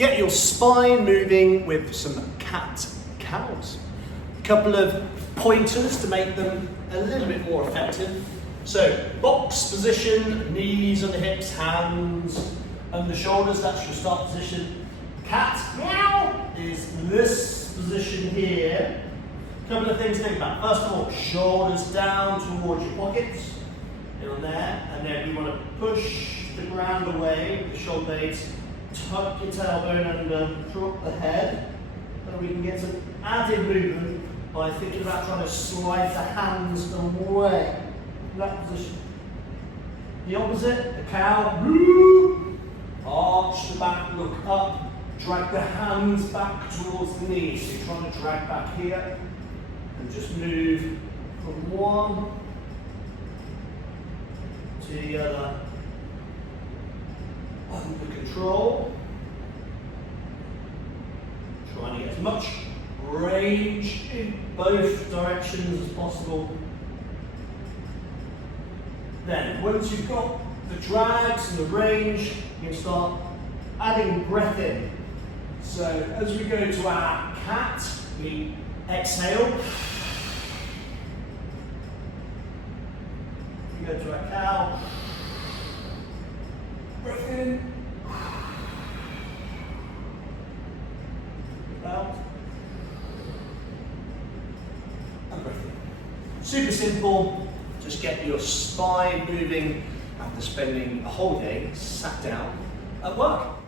get your spine moving with some cat cows. A couple of pointers to make them a little bit more effective. So box position, knees under hips, hands under shoulders, that's your start position. Cat meow is this position here. A couple of things to think about. First of all, shoulders down towards your pockets, here and there, and then you want to push the ground away with the shoulder blades, tuck your tailbone under, drop the head, and we can get some added movement by thinking about trying to slide the hands away from that position. The opposite, the cow, arch the back, look up, drag the hands back towards the knees. So you're trying to drag back here and just move from one to the other under control. Trying to get as much range in both directions as possible. Then, once you've got the drags and the range, you can start adding breath in. So, as we go to our cat, we exhale. We go to our cow. Breath in. Out. And breath in. Super simple. Just get your spine moving after spending a whole day sat down at work.